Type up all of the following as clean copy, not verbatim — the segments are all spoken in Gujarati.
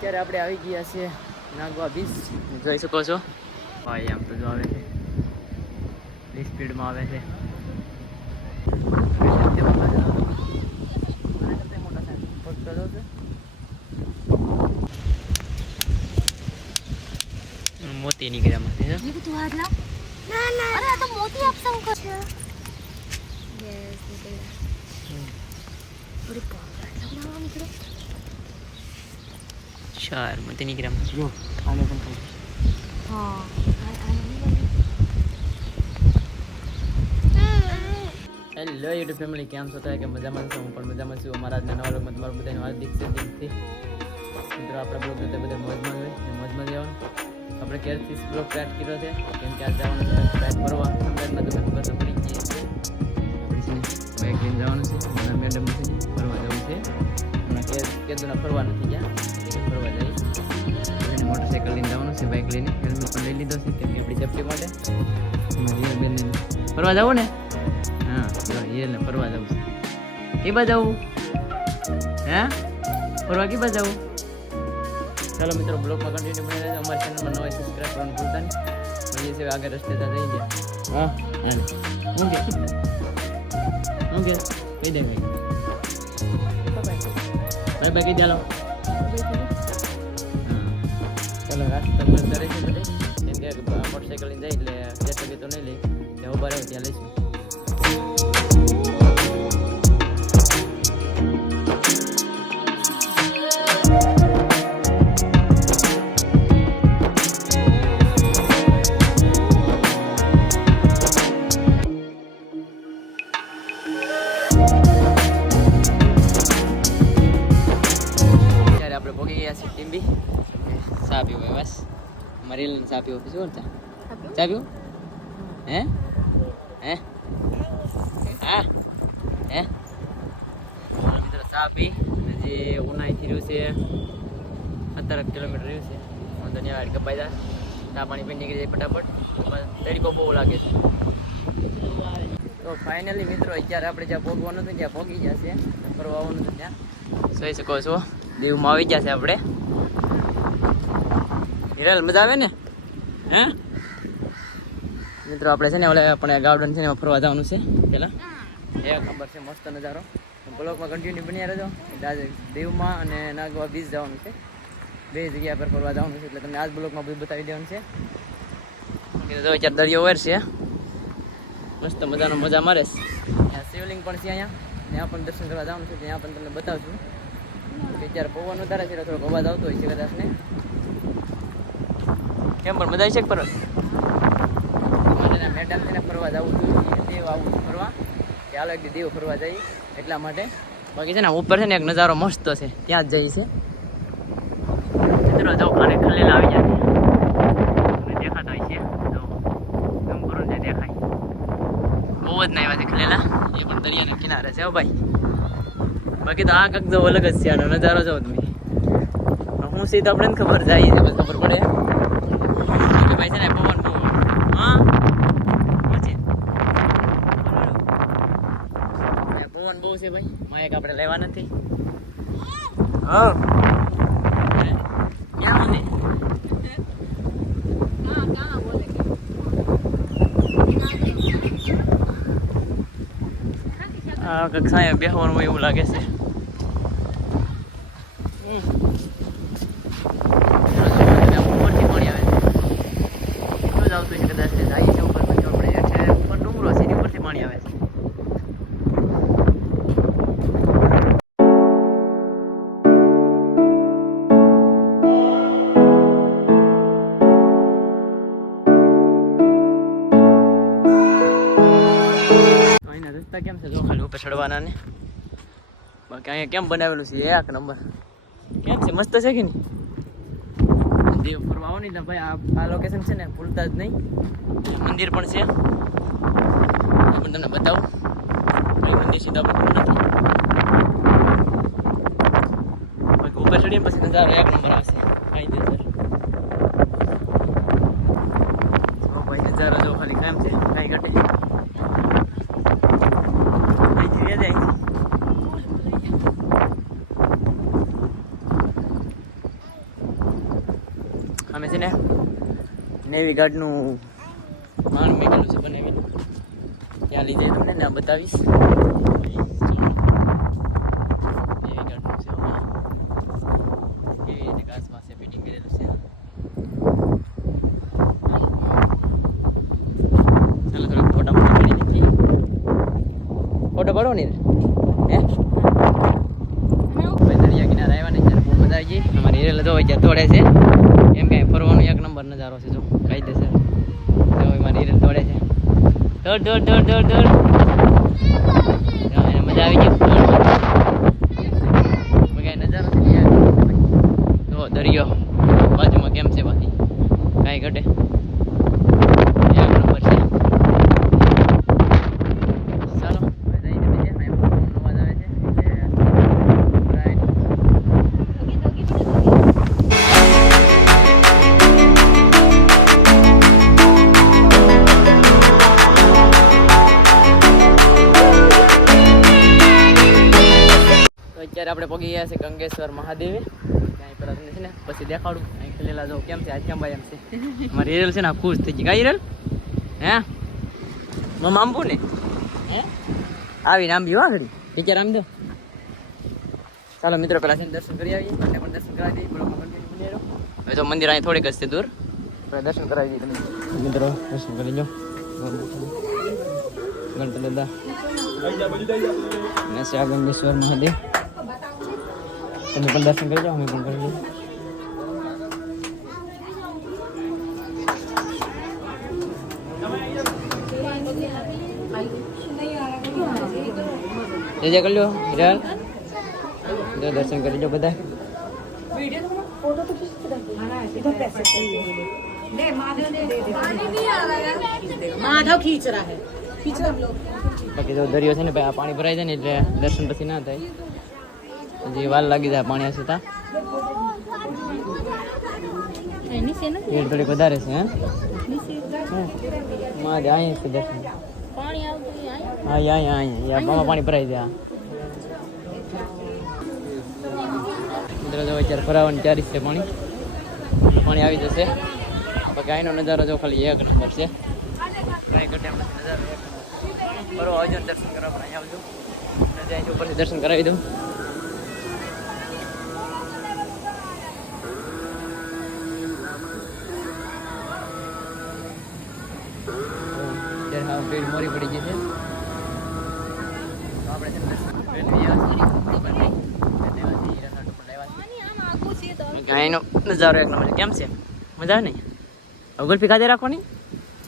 અત્યારે આપણે આવી ગયા છીએ નાગવા બીચ. જોઈ શકો છો ભાઈ, આમ તો જો આવે છે, સ્પીડમાં આવે છે. મોતી નીકળ્યા માંથી ये भी तू हाथ ला ना ना अरे तो मोती आप सब को છે यस નીકળ્યા અરે બાપ રે લગના નીકળે ચાર મોતી નીકળ્યા. જો આને પણ હા હેલો યુટ્યુબ ફેમિલી, કેમ છો? કે મજામાં છો? હું પણ મજામાં છું. અમારા આજના નવા વ્લોગમાં તમારું બધાનું હાર્દિક સ્વાગત. મિત્રો આપણા બ્લોગ બધા મોજમાં હોય ને મોજમાં જવાનું. આપણે ક્યારથી બ્લોગ સ્ટાર્ટ કર્યો છે કેમ કે આજ જવાનું છે સ્ટાર્ટ કરવા. અમદાવાદમાં તમે ખબર તો પડી ગઈ છે. આપણે છે ને બાઇક લઈને જવાનું છે. મારા મેડમ છે ને ફરવા જવું છે. હમણાં કેદુના ફરવા નથી ગયા, ફરવા જઈએ. એને મોટરસાઇકલ લઈને જવાનું છે, બાઇક લઈને. હેલ્મેટ પણ લઈ લીધો છે કેમ કે આપણી સેફ્ટી માટે. મારી બેન ફરવા જવું ને, હા એને ફરવા જવું છે. કઈ બાજુ જવું હે ફરવા? કઈ બાજુ જવું? ચાલો મિત્રો બ્લોગમાં કન્ટિન્યુ બની રહેજો. અમારી ચેનલમાં નવા સબસ્ક્રાઈબ કરવાનું ભૂલતા નહીં. મળીએ છીએ આગળ રસ્તે ત્યાં જઈ ગયા. હા હું કે કહી દે ભાઈ, બાય બાય કહી દે. ચાલો ચાલો રાસ્તા મળતા રહીશું બધે. કેમ કે મોટરસાઇકલ લઈને જાય એટલે જે તો નહીં લઈ ત્યાં ઉભા રહ્યો ત્યાં લઈશું. આપણે પહોંચી ગયા છીએ ટીમ્બી. ચા પીવો બસ, મારી ચા પીવો. શું ચા પીવો? હે હે હા હે મિત્રો ચા પી. જે ઉનાઈથી રહ્યું છે 17 કિલોમીટર રહ્યું છે. વાંધો નહીં, વાડ કપાઈ જાય. ચા પાણી પી નીકળી જાય ફટાફટ. તડકો બહુ લાગે છે. તો ફાઇનલી મિત્રો અત્યારે આપણે જ્યાં પહોંચવાનું હતું ત્યાં પહોંચી ગયા છે. ફરવા આવવાનું હતું ત્યાં જોઈ શકો છો. દીવમાં આવી ગયા છે આપણે. હિરલ મજા આવે ને? હે મિત્રો આપણે છે ને ઓલે આપણે ગાર્ડન છે ને ફરવા જવાનું છે પેલા. એ ખબર છે, મસ્ત નજારો. બ્લોગમાં કન્ટિન્યુ બન્યા રહેજો. દીવમાં અને નાગવા બીચ જવાનું છે. બે જગ્યા પર ફરવા જવાનું છે એટલે તમને આજ બ્લોગમાં બધું બતાવી દેવાનું છે. જો અત્યારે દરિયો વેર છે, મસ્ત મજાનો મજા મારે છે. ત્યાં શિવલિંગ પણ છે, અહીંયા પણ દર્શન કરવા જવાનું છે. ત્યાં પણ તમને બતાવશું. અત્યારે પવન વધારે છે, થોડોક અવાજ આવતો હોય છે કદાચ ને. કેમ પણ મજા આવી છે ફરવા? મેડમ છે ને ફરવા જવું જોઈએ, દેવ આવું ફરવા. ચાલો એક દેવ ફરવા જઈએ એટલા માટે. બાકી છે ને ઉપર છે ને એક નજારો મસ્ત છે, ત્યાં જ જઈએ છે. મિત્રો જો આને ખલેલા આવી જાય દેખાતો હોય છે. જો કેમ કરું છે દેખાય. બહુ જ ના આવ્યા છે ખલેલા. એ પણ દરિયાના કિનારે છે હો ભાઈ. બાકી તો આ કંઈક જો અલગ જ છે. આનો નજારો જો તમે. હું સીધ આપણે ને ખબર જાય છે, બસ ખબર પડે કે ભાઈ છે ને પવન બહુ. હા પવન બહુ છે ભાઈ. માયક આપણે લેવા નથી. હા ક્યાં બોલે? હા કંઈક સાહેબ બેહવાનું હોય એવું લાગે છે. કેમ છે જો ખાલી ઉપર ચડવાના ને. બાકી અહીંયા કેમ બનાવેલું છે એક નંબર. કેમ છે? મસ્ત છે કે નહીં? દેવ ફરવા આવો ને ભાઈ, આ લોકેશન છે ને ભૂલતા જ નહીં. મંદિર પણ છે, પણ તમને બતાવું. મંદિર સીધા આપણે નથી. બાકી ઉપર ચડીને પછી નજારો એક નંબર આવશે. આવી દે સર ભાઈ, નજારો જો ખાલી કેમ છે, કાંઈ ઘટે અમે છે ને નેવી ગાર્ડનું માણ મેકેલું છે બનાવેલું, ત્યાં લઈ જઈ તમને ને આ બતાવીશ. નેવી ગાર્ડનું છે, કેવી રીતે ઘાસ પાસે ફિટિંગ કરેલું છે. ચાલો થોડાક ફોટા મોટા પાડી નાખીએ. ફોટો પાડો ને હે દરિયા કિનારે આવ્યા ને ત્યારે બહુ મજા આવી ગઈ. અમારી હિરેલ જો ત્યાં તોડે છે, એમ કાંઈ ફરવાનો એક નંબર નજારો છે. જો કહી દેશે તો મારી હિરેલ તોડે છે. દોડ દોડ દોડ દોડ દોડ. એને મજા આવી ગઈ. કાંઈ નજારો છે તો દરિયો બાજુમાં કેમ છે, બાકી કાંઈ ઘટે એક નંબર છે. ચાલો અવાજ આવે છે અત્યારે આપણે પગી ગયા છે ગંગેશ્વર મહાદેવે. ત્યાં પેલા તમને છે ને પછી દેખાડું અહીં ખલેલા જો કેમ છે, આજ કેમ ભાઈ એમ છે. મારી હિરેલ છે ને ખુશ થઈ ગઈ. કાંઈ હિરેલ હે મમ્મા આંબુ ને હે આવીને આંબી હો ઘડી ટીચર આમ દો. ચાલો મિત્રો પેલા છે ને દર્શન કરી આવીએ, મને પણ દર્શન કરાવી દઈએ. હવે તો મંદિર અહીં થોડીક જ છે દૂર, દર્શન કરાવી દઈએ. તમે મિત્રો દર્શન કરી લો. ગણપતિ દાદા ને શ્રી ગંગેશ્વર મહાદેવ. તમે પણ દર્શન કરી જાઓ, અમે પણ કરી લઈએ. જય કરી લો હિરાલ, દર્શન કરી લો બધા. माधव खींच रहा है, खींच हम लोग. બાકી જો દરિયો છે ને ભાઈ આ પાણી ભરાઈ જાય ને એટલે દર્શન પછી ના થાય, હજી વાર લાગી જાય પાણી હશે તા. ભીડ થોડીક વધારે છે હે માં અહીંયા છે દર્શન. હા અહીંયા પાણી ભરાઈ જાય. મિત્રો જો અત્યારે ભરાવાની તૈયારી છે, પાણી આવી જશે. બાકી અહીંનો નજારો જો ખાલી એક નંબર છે. કાંઈ ઘટે એમ નથી નજારો એક નંબર. બરો આવજો ને દર્શન કરવા પણ અહીંયા આવજો. ત્યાં ઉપરથી દર્શન કરાવી દઉં. હા ભીડ મોરી પડી ગઈ છે. આપણે અહીંનો નજારો એક નંબર. કેમ છે મજા નહીં? હવે ગુલ્ફી ખાધે રાખવાની.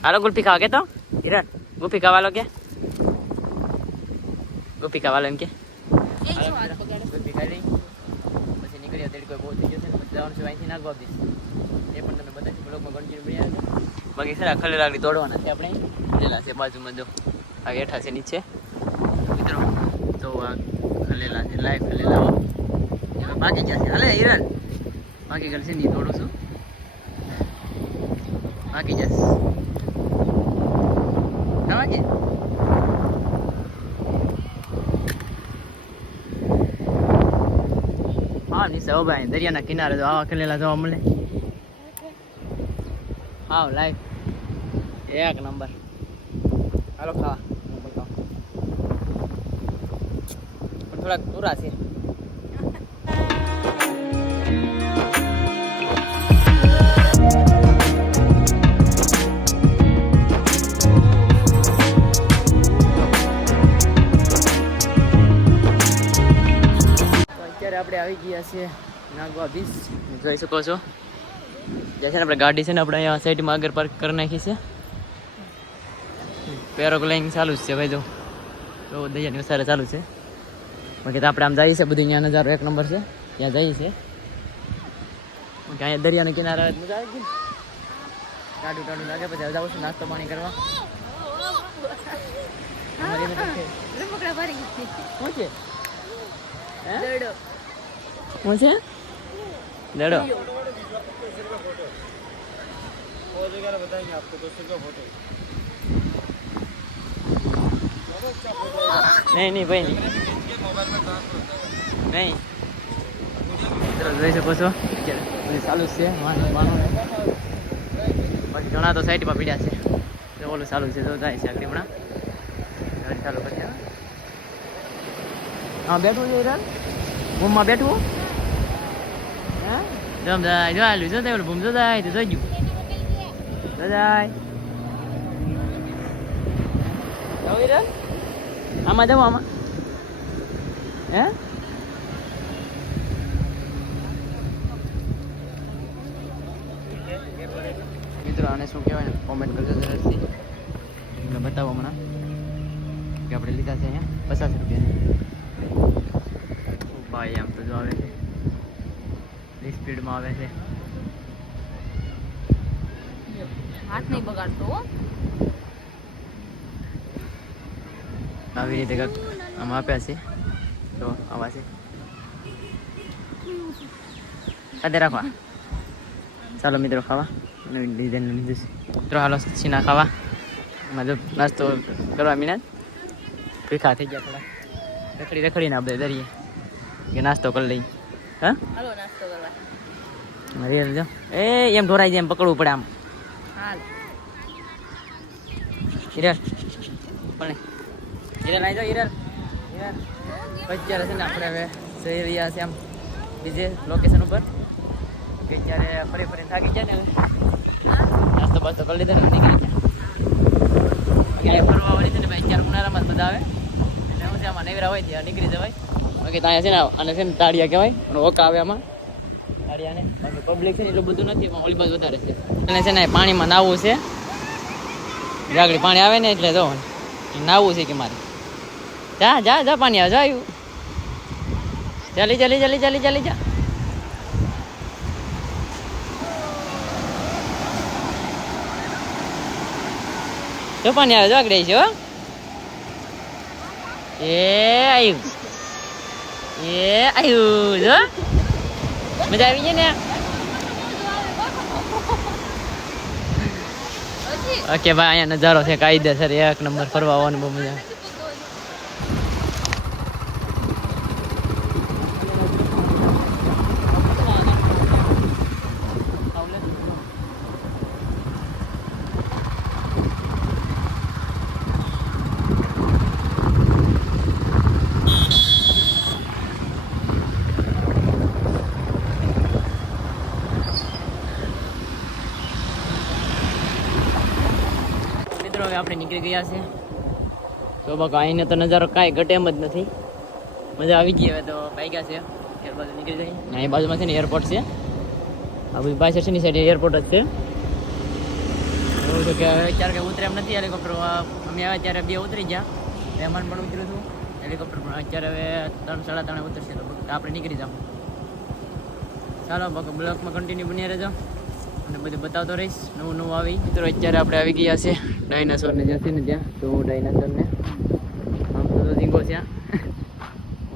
હાલો ગુલ્ફી ખાવા કે તો હિરણ ગુલ્ફી ખાવા લો કે ગુલ્ફી ખાવા લો એમ કે ગુલ્ફી ખાઈ લઈ પછી નીકળી તેડી કોઈ બહુ થઈ ગયો છે ને પછી જવાનું છે અહીંથી નાખવા દઈશ. એ પણ તમે બધા બ્લોગમાં કન્ટિન્યુ બની આવે. બાકી ખરા ખલેલાગડી દોડવાના છે આપણે. ખલેલા છે બાજુમાં જો આ હેઠા છે નીચે મિત્રો તો આ ખલેલા છે લાઈવ ખલેલા બાકી ગયા છે. હાલે હિરણ બાકી ગયેલ છે નહીં દોડું છું બાકી જશ ના કે હા નીચે હો ભાઈ દરિયાના કિનારે તો આવા ખલેલા જોવા મળે. હા લાઈવ એક નંબર. હાલો ખાવા પણ થોડાક પૂરા છે. આપણે આવી ગયા છીએ નાગવા બીચ. જોઈ શકો છો જે છે ને આપણે ગાડી છે ને આપણે અહીંયા સાઈડમાં આગળ પાર્ક કરી નાખી છે. પેરાગ્લાઇડિંગ ચાલુ જ છે ભાઈ. જો તો દરિયાની વસારે ચાલુ છે. બાકી તો આપણે આમ જઈએ છીએ બધું અહીંયા નજારો એક નંબર છે. ત્યાં જઈએ છીએ અહીંયા દરિયાના કિનારે મજા આવી ગઈ. ટાઢું ટાઢું લાગે પછી હવે જાઉં છું નાસ્તો પાણી કરવા. શું છે દડો? નહીં નહીં ભાઈ નહીં. જોઈ શકો છો ચાલુ જ છે વાહનો બાકી ઘણા તો સાઈડમાં પીડ્યા છે તો ઓલું ચાલુ છે તો જાય છે આગળ હમણાં ગાડી ચાલુ કરશે હા બેઠું છે યાર ભૂમમાં બેઠું હા જમ જાય જો આલ્યું જો તે ઓલું ભૂમ જો જાય તો જોઈ ગયું જો જાય જાવ યાર આમાં જાવ આમાં હે મિત્રો આને શું કહેવાય ને કોમેન્ટ કરજો જરાથી તમને બતાવો હમણાં કે આપણે લીધા છે અહીંયા 50 રૂપિયાની ભાઈ આમ તો જો આવે છે સ્પીડમાં આવે છે હાથ નહીં બગાડતો આવી રીતે કાંક આમ આપ્યા છે તો આવા છે સાથે રાખવા ચાલો મિત્રો ખાવા લીધે લીધું છે મિત્રો હાલો છીના ખાવા એમાં જો નાસ્તો કરવા મીના ભીખા થઈ ગયા થોડા રખડીને આપણે દરીએ કે નાસ્તો કરી લઈ હા હાલો નાસ્તો કરવા રીલ જો એ એમ ઢોરાઈ જાય એમ પકડવું પડે આમ હાલ હિરલ પણ હિરલ આવી જાઓ હિરલ અત્યારે છે ને આપણે હવે જઈ રહ્યા છે આમ બીજે લોકેશન ઉપર કે ત્યારે ફરી થાકી જાય ને હવે નાસ્તો બાસ્તો કરી લીધો ને નીકળી ગયા ફરવા વાળી છે ને ભાઈ અત્યારે ઉનાળામાં જ મજા આવે એટલે હું છે આમાં નેવરા હોય ત્યાં નીકળી જવાય બાકી ત્યાં છે ને આને છે ને તાળિયા કહેવાય અને ઓકા આવે આમાં તાળિયાને બાકી પબ્લિક છે ને એટલું બધું નથી એમાં ઓલી બાજુ વધારે છે અને છે ને પાણીમાં નાહવું છે જાગડી પાણી આવે ને એટલે જો નાહવું છે કે મારે જા જા જા પાણી આવે જા આવ્યું ચાલી ચાલી ચાલી ચાલી ચાલી જા જો પાણી આવે જો આગળ છે હો એ આવ્યું જો મજા આવી ગઈ ને ઓકે ભાઈ અહીંયા નજારો છે કાયદેસર એક નંબર ફરવા આવવાની બહુ મજા હવે આપણે નીકળી ગયા છે તો બકા અહીંને તો નજારો કાંઈ ઘટે એમ જ નથી મજા આવી ગઈ હવે તો ભાગ્યા છે એર બાજુ નીકળી જાય અહીં બાજુમાં છે ને એરપોર્ટ છે આ બધી પાછળ છે ની સાઈડ એરપોર્ટ જ છે એવું છે કે અત્યારે કંઈ ઉતરે એમ નથી હેલિકોપ્ટર અમે આવ્યા ત્યારે 2 ઉતરી ગયા રહેમાન પણ ઉતર્યું હતું હેલિકોપ્ટર પણ અત્યારે હવે 3 સાડા 3 ઉતરશે તો આપણે નીકળી જાવ ચાલો બાકી બ્લોકમાં કન્ટિન્યુ બની રહેજો અને બધું બતાવતો રહીશ નવું આવી મિત્રો અત્યારે આપણે આવી ગયા છે ડાયનાસોરને જ્યાં છે ને ત્યાં તો હું ડાયનાસોરને આમ તો ઝીંગો છે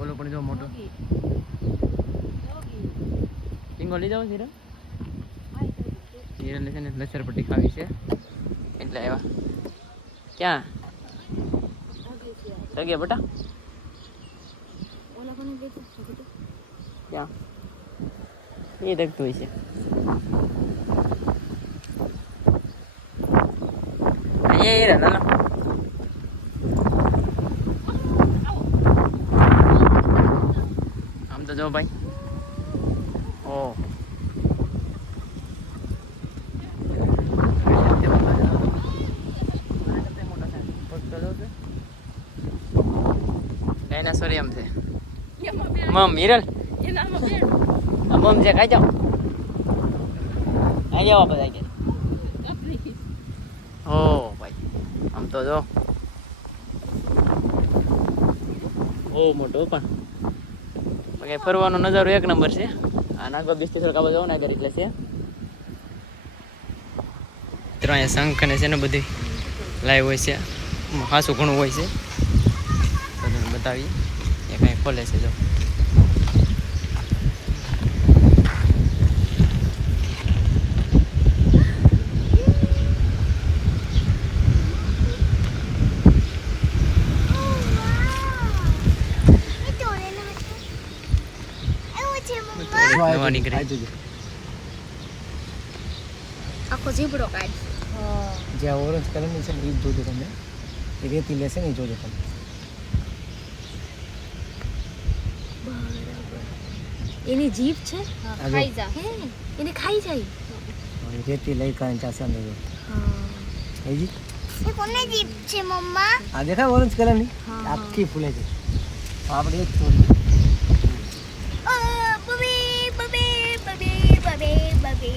ઓલો પણ જો મોટો ઝીંગો લઈ જાઓ સિરલ સિરલને છે ને લસરપટ્ટી ખાવી છે એટલે આવ્યા ક્યાં ગયા બટા ક્યાં એ દેખતું હોય છે આમ તો જો ભાઈ ઓ ડાયનાસોર એમ છે મમ હિરલ મમ છે ખાઈ જાઓ આવી જાઓ બધા કે ઓ ભાઈ આમ તો જો બહુ મોટો પણ ફરવાનો નજારો એક નંબર છે આ નાગવા બીજથી થોડાક આવા જવાના કરી એટલે છે મિત્રો અહીંયા શંખ અને છે ને બધી લાઈવ હોય છે ખાસું ઘણું હોય છે તો તમને બતાવીએ એ કાંઈ ખોલે છે જો નવા નીકળે આખો ઝીબડો કાઢ. જે આ ઓરેન્જ કલરની છે ને એ જ જોજો તમે, એ રેતી લેશે ને એ જોજો તમે. એની જીભ છે ખાઈ જા. હે એને ખાઈ જાય. એ રેતી લઈ કાઢીને ચાસા ને હજી એ કોને જીભ છે મમ્મા? આ દેખાય ઓરેન્જ કલરની હા. આખી ફૂલે છે. આપણે એક છોડી બબે બબે બબે બબે બબે.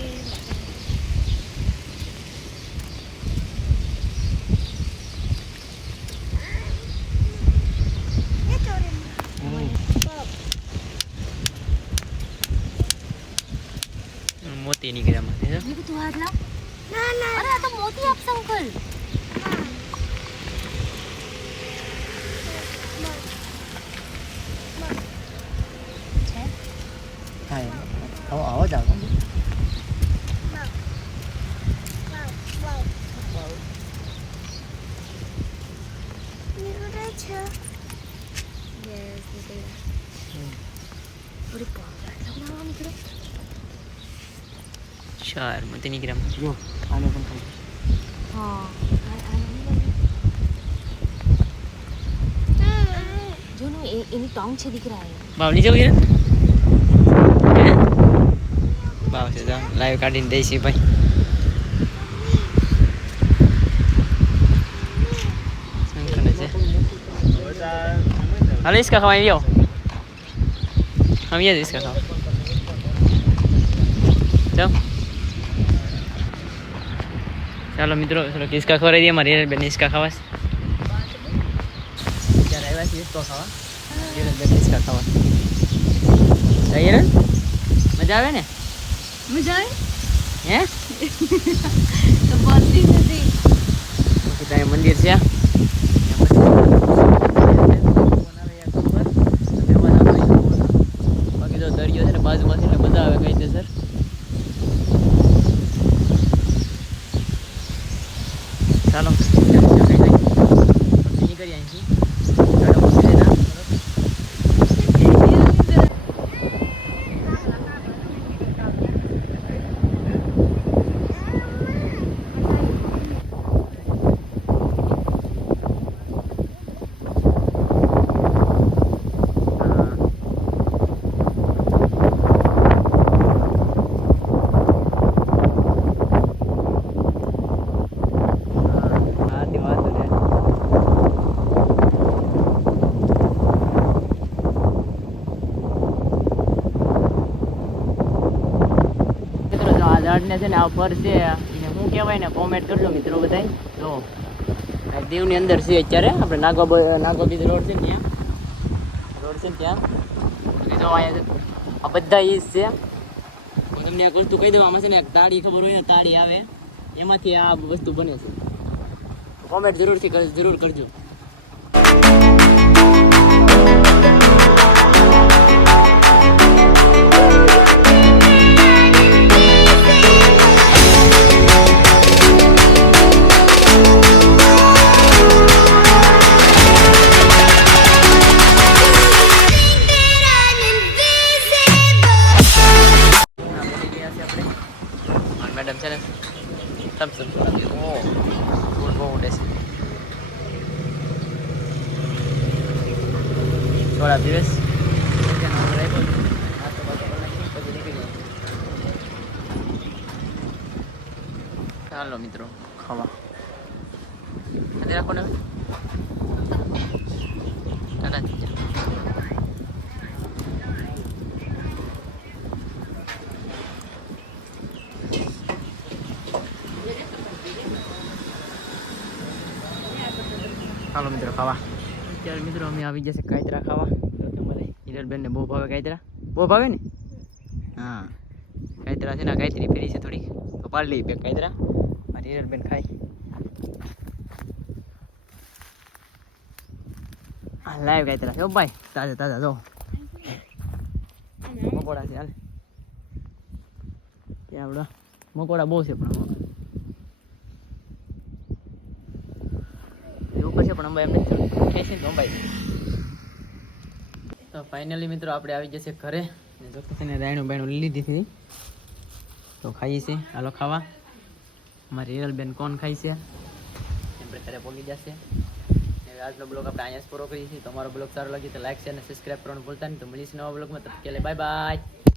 મોતી નીકળ્યા માંથી મેં કીધું હાથ લાવ. ના ના અરે આ તો મોતી આપશે અંકલ. છે હા આવો જ આવો. યસ નીકળ્યા. અરે બાપરે આટલા નીકળે. ચાર મોતી નીકળ્યા. જો આને પણ ખાઈ. हाँ जो ना इन्हीं टोंग से दिख रहा है. બાવલી જવું યાર બાવ છે તો લાઈવ કાઢીને દઈશી ભાઈ. શંકર છે હાલો इसका खावा यो हम ये इसका खावा चलो ચાલો મિત્રો ચલો કિસકા ખવડાવી દઈએ મારી બેન ઇસકા ખાવા ત્યારે આવ્યા છીએ ઇસકો ખાવા બેન ઇસકા ખાવા જઈએ ને મજા આવે ને मजा आए હે तो बोलती नहीं. પછી ત્યાં મંદિર છે બાકી તો દરિયો છે ને બાજુમાં છે એટલે મજા આવે કઈ છે સર ચાલો નીકળી અહીંથી ઝાડને છે ને આ ફર છે એને શું કહેવાય ને કોમેન્ટ કરજો મિત્રો બધાય જો આ દીવની અંદર છે અત્યારે આપણે નાગવા બીજ રોડ છે ને ત્યાં રોડ છે ને ત્યાં જો અહીંયા છે આ બધા ઈજ છે હું તમને એક વસ્તુ કહી દઉં આમાં છે ને એક તાળી ખબર હોય ને તાળી આવે એમાંથી આ વસ્તુ બને છે કોમેન્ટ જરૂર કરજો મેડમ છે ને થમ્સ અપ ઓ ફૂલ બહુ ઉડે છે થોડા દિવસ ચાલો મિત્રો ખાવા રાખો ને હાલો મિત્રો ખાવા અત્યારે મિત્રો અમે આવી જશે કાયતરા ખાવા તો તમારે હિરલબેનને બહુ ભાવે કાયતરા બહુ ભાવે ને હા કાયતરા છે ને કાયતરી ફેરી છે થોડીક તો પાડી લઈ બે કાયતરા મારી હિરલબેન ખાય હા લાઈવ કાયતરા છે ભાઈ તાજા તાજા જો મકોડા છે હાલ ત્યાં આપણા મકોડા બહુ છે પણ ઉપર છે પણ અંબાઈ એમ નથી ખેંચી તો અંબાઈ તો ફાઇનલી મિત્રો આપણે આવી જશે ઘરે ને જોકે છે ને રાયણું બાયણું લીધી હતી તો ખાઈએ છીએ હાલો ખાવા અમારી રિયલ બેન કોણ ખાય છે એમ ઘરે પહોંચી જશે. હવે આજનો બ્લોગ આપણે અહીંયા જ પૂરો કરીએ છીએ. તો અમારો બ્લોગ સારો લાગે તો લાઈક છે અને સબસ્ક્રાઈબ કરવાનું ભૂલતા નહીં. તો મળીશું નવા બ્લોગમાં. તબ કે બાય બાય.